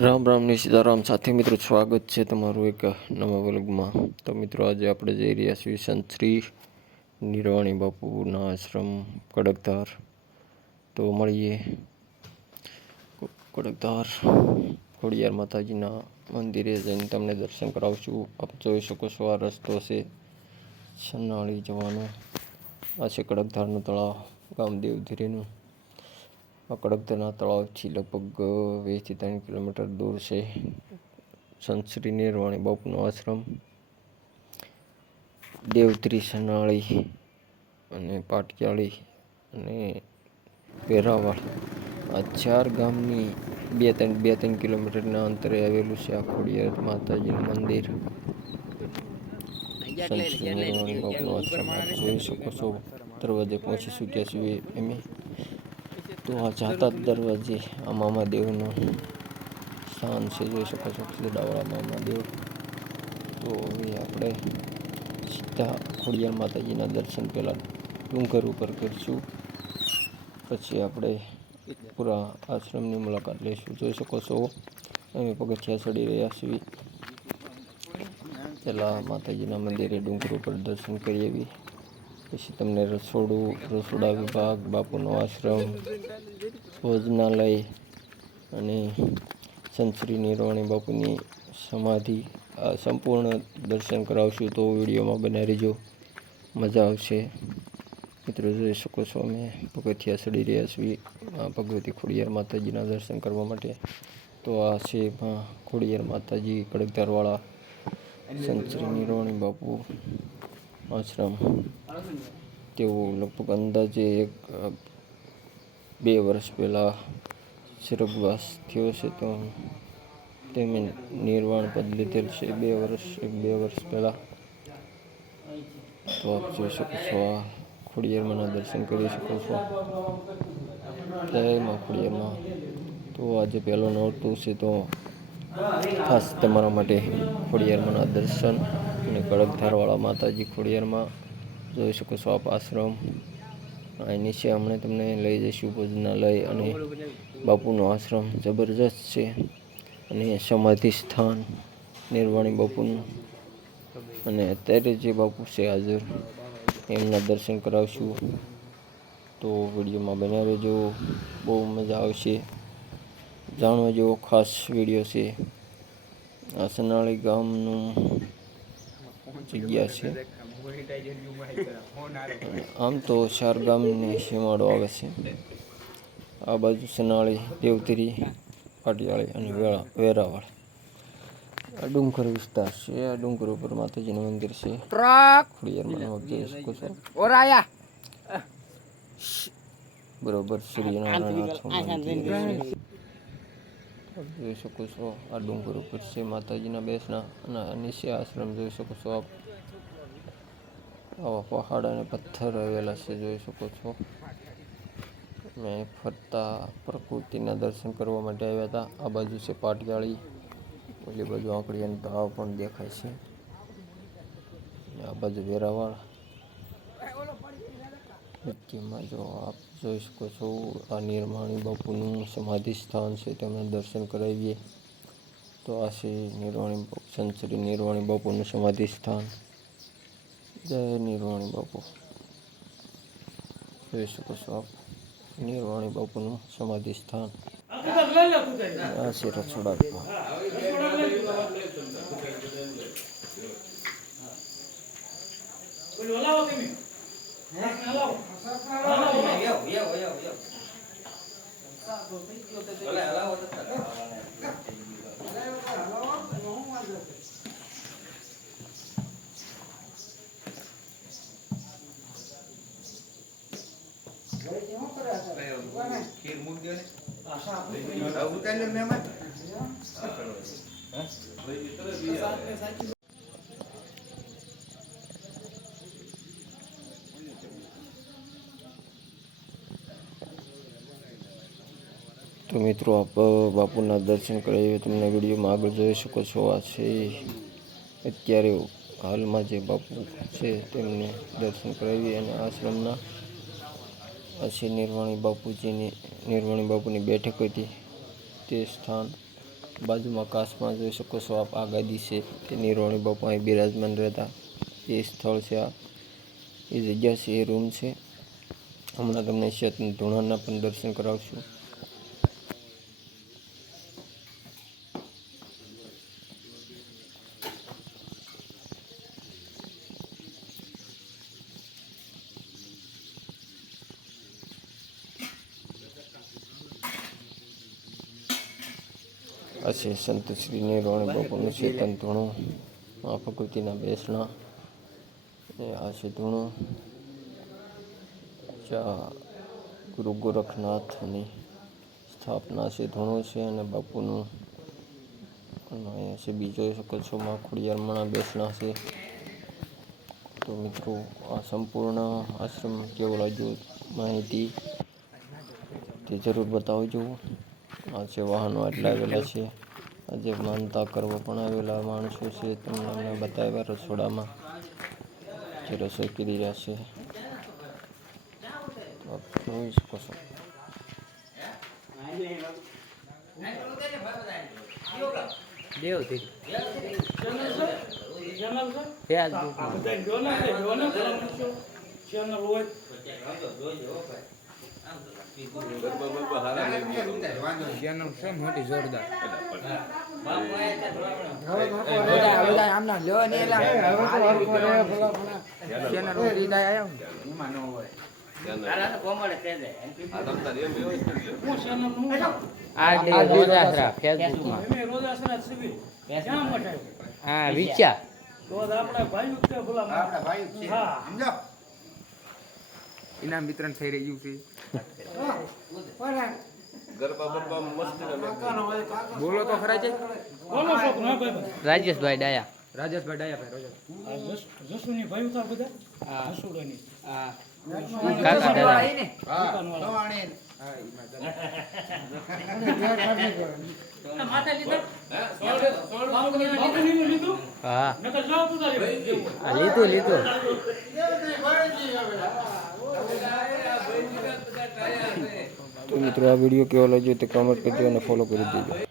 રામ રામ ને સીતારામ સાથે મિત્રો સ્વાગત છે તમારું એક નવા વ્લોગમાં. તો મિત્રો આજે આપણે જઈ રહ્યા છીએ સંત શ્રી નિરવાણી બાપુના આશ્રમ કડકધાર. તો મળીએ કડકધાર ખોડિયાર માતાજીના મંદિરે જઈને તમને દર્શન કરાવશું. આપ જોઈ શકો છો આ રસ્તો છે સનાળી જવાનો. આ છે કડકધારનું તળાવ ગામ દેવધીરેનું. આ કડકધારના તળાવથી લગભગ 2 થી 3 કિલોમીટર દૂર છે સંત શ્રી નિરવાણી બાપુનો આશ્રમ. દેવધરી, સનાળી અને પાટિયાળી અને વેરાવળ આ 4 ગામની 2-3 કિલોમીટરના અંતરે આવેલું છે આ ખોડિયાર માતાજીનું મંદિર. સંત શ્રી નિરવાણી બાપુનો આશ્રમ આપ જોઈ શકો છો. દરવાજે પહોંચી ચૂક્યા છીએ અમે. તો આ જાતા દરવાજે આ મામાદેવનું સ્થાન છે, જોઈ શકો છો ખેડાવાળા મામાદેવ. તો હવે આપણે સીધા ખોડિયાર માતાજીના દર્શન પહેલાં ડુંગર ઉપર કરીશું, પછી આપણે પૂરા આશ્રમની મુલાકાત લઈશું. જોઈ શકો છો અમે પગથિયા ચડી રહ્યા છીએ. પહેલાં માતાજીના મંદિરે ડુંગર ઉપર દર્શન કરી આવી, પછી તમને રસોડા વિભાગ, બાપુનો આશ્રમ, ભોજનાલય અને સંત શ્રી નિરવાણી બાપુની સમાધિ આ સંપૂર્ણ દર્શન કરાવશું. તો વિડીયોમાં બન્યા રહેજો, મજા આવશે. મિત્રો જોઈ શકો છો અમે પગથિયા ચડી રહ્યા છીએ ભગવતી ખોડિયાર માતાજીના દર્શન કરવા માટે. તો આ છે ખોડિયાર માતાજી કડકધારવાળા સંત શ્રી નિરવાણી બાપુ આશ્રમ. તેઓ લગભગ અંદાજે 2 વર્ષ પહેલાં સ્વર્ગવાસ થયો છે. તો તેમે નિર્વાણ પદ લીધેલ છે 2 વર્ષ પહેલાં. તો આપ જોઈ શકો છો આ ખોડિયારમાંના દર્શન કરી શકો છો. જય માં ખોડિયારમાં. તો આજે પહેલો નોરતું છે, તો ખાસ તમારા માટે ખોડિયારમાંના દર્શન અને કડકધારવાળા માતાજી ખોડિયારમાં જોઈ શકો છો આપ આશ્રમ. અહીં નીચે હમણાં તમને લઈ જઈશું ભોજનાલય અને બાપુનો આશ્રમ જબરજસ્ત છે. અને સમાધિ સ્થાન નિરવાણી બાપુનું, અને અત્યારે જે બાપુ છે હાજર એમના દર્શન કરાવશું. તો વિડીયોમાં બન્યા રહેજો, બહુ મજા આવશે. જાણવા જેવો ખાસ વિડીયો છે. આ સનાળી ગામનું જગ્યા છે. આમ તો 4 ગામની સીમાડો આવે છે. આ બાજુ સનાળી, દેવધરી, પાટિયાળી અને વેરાવળ આ ડુંગર વિસ્તાર છે. આ ડુંગર ઉપર માતાજીનું મંદિર છે. ખોડિયારમાં જોઈ શકો છો બરોબર શ્રીનારાયણ જોઈ શકો છો. આ ડુંગર ઉપર છે માતાજીના બેસના, અને નીચે આશ્રમ જોઈ શકો છો આપ. આવા પહાડ અને પથ્થર આવેલા છે, જોઈ શકો છો. મેં ફરતા પ્રકૃતિના દર્શન કરવા માટે આવ્યા હતા. આ બાજુ છે પાટિયાળી, ઓલી બાજુ આંકડીયાનો તળાવ પણ દેખાય છે. આ બાજુ વેરાવળ. મધ્યમાં જો આપ જોઈ શકો છો આ નિરવાણી બાપુનું સમાધિ સ્થાન છે, તેમને દર્શન કરાવીએ. તો આ છે સંત શ્રી નિરવાણી બાપુનું સમાધિ સ્થાન. જય નિરવાણી બાપુ. જોઈ શકો છો આપ નિરવાણી બાપુનું સમાધિ સ્થાન. આ છે રસોડા વિભાગ. તો મિત્રો આપ બાપુના દર્શન કરાવીએ તમને વિડીયોમાં આગળ જોઈ શકો છો. આ છે અત્યારે હાલમાં જે બાપુ છે તેમને દર્શન કરાવીએ. અને આશ્રમના આ છે નિરવાણી બાપુની બેઠક હતી તે સ્થાન. બાજુમાં કાચમાં જોઈ શકો છો આપ આ ગાદી છે તેની રોણી બાપુ અહીં બિરાજમાન રહેતા એ સ્થળ છે. આ એ જગ્યા છે, એ રૂમ છે. હમણાં તમને શેતની ધૂણાના પણ દર્શન કરાવશું. આ છે સંતશ્રીની રોણી બાપુનું ચેતન ધૂણું, આ પ્રકૃતિના બેસણા. આ છે ધૂણું. ગુરુ ગોરખનાથની સ્થાપના છે, ધૂણું છે અને બાપુનું અહીંયા છે. બીજો શકો છો માં ખોડિયારમાંના બેસણા છે. તો મિત્રો આ સંપૂર્ણ આશ્રમ કેવો લાગ્યો માહિતી તે જરૂર બતાવજો. આ છે વાહનો આટલા આવેલા છે. આજે માનતા કરવા પણ આવેલા માણસો છે. તમને અમને બતાવ્યા રસોડામાં જે રસોઈ કરી રહ્યા છે. આપ જોઈ શકો છો. ઇનામ વિતરણ થઈ રહ્યું છે. બોલો તો ખરા છે. રાજેશભાઈ ડાયા ભાઈ જસુની ભાઈ ઉતાર બધા. હા જસુડાની. હા કાકા દાદા. હા નવાણી. માથે લીધા. હા લીધું. તો મિત્રો આ વિડીયો કેવો લાગ્યો તે કમેન્ટ કરજો અને ફોલો કરી દેજો.